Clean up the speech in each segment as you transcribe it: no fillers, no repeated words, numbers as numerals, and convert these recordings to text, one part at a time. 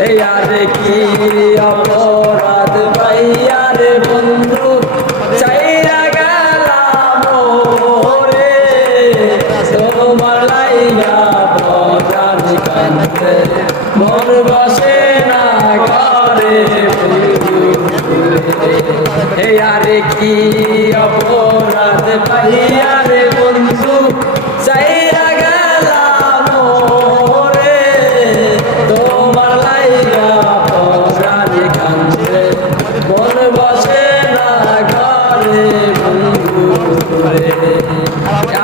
আরে কি অপরাধ পাইয়ারে বন্ধু চাইরা গেলাম রে তোমার লাইগা পরাণ কান্দে মন বসে না ঘরে বন্ধু আরে কি অপরাধ পাইয়ারে বন্ধু চাইরা গেলাম রে তোমার লাইগা পরাণ কান্দে মন বসে না ঘরে বন্ধু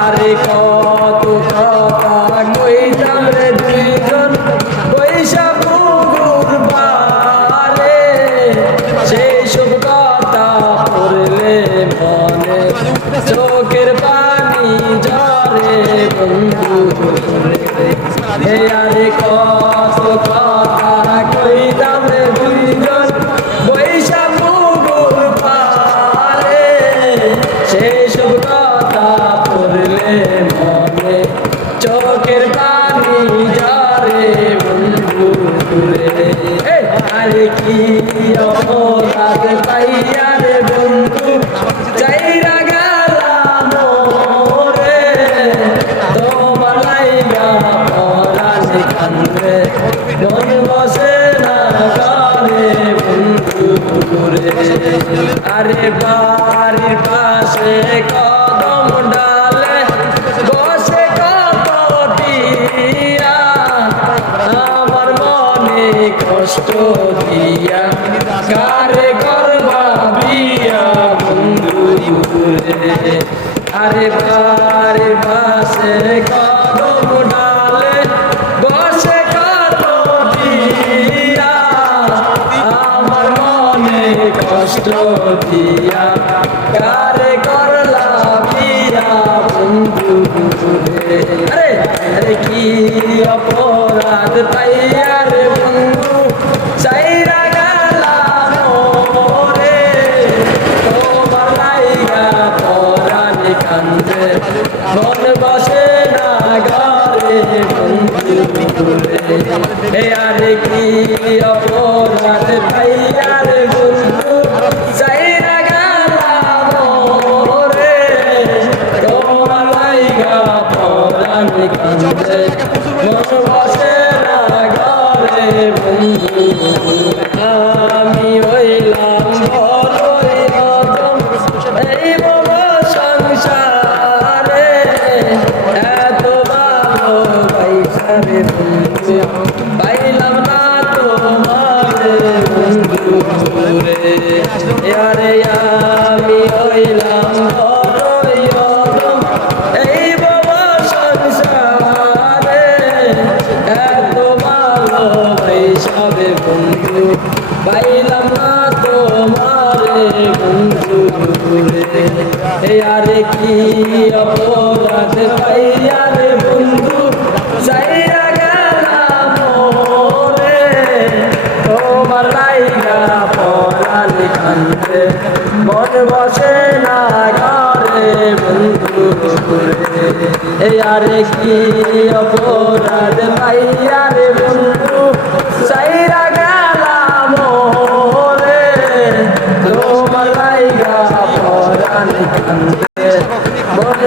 আরে কত কথা কইতাম রে দুইজন পয়সা পুকুর পারে সেই সব কথা পড়লে মনে চোখের পানি ঝরে বন্ধু আরে কত কথা কইতাম রে দুইজন পয়সা পুকুর পারে সেই সব কথা পড়লে মনে চোখের পানি ঝরে বন্ধু আরে কি অপরাধ পাইয়ারে বন্ধু চাইরা গেলাম রে তোমার লাইগা পরাণ কান্দে মন বসে না ঘরে বন্ধু আরে বাড়ির পাশে কদম ডালে বসে কত টিয়া আমার মনে কষ্ট দিয়া কারে করবা বিয়া বন্ধু আরে বাড়ির পাশে কদম ডালে বসে কত টিয়া আমার মনে কষ্ট দিয়া কারে করলা বিয়া বন্ধু আরে কি অপরাধ পাইয়ারে বন্ধু চাইরা গেলাম রে তোমার লাইগা পরাণ কান্দে মন বসে না ঘরে বন্ধু আরে কি অপরাধ পাইয়ারে বন্ধু চাইরা গেলাম রে তোমার লাইগা পরাণ কান্দে মন বসে না ঘরে বন্ধু আমি হইলাম বড়ই রকম এই বড় সংসারে এত ভালো বাইসারে বন্ধু পাইলাম না তোমারে বন্ধু আরে আমি হইলাম বড়ই রকম এই বড় সংসারে এত ভালো বাইসারে বন্ধু পাইলাম না তোমারে বন্ধু আরে কি অপরাধ পাইয়ারে বন্ধু চাইরা গেলাম রে তোমার লাইগা পরাণ কান্দে মন বসে না ঘরে বন্ধু আরে কি অপরাধ পাইয়ারে বন্ধু চাইরা গেলাম রে তোমার লাইগা পরাণ কান্দে মন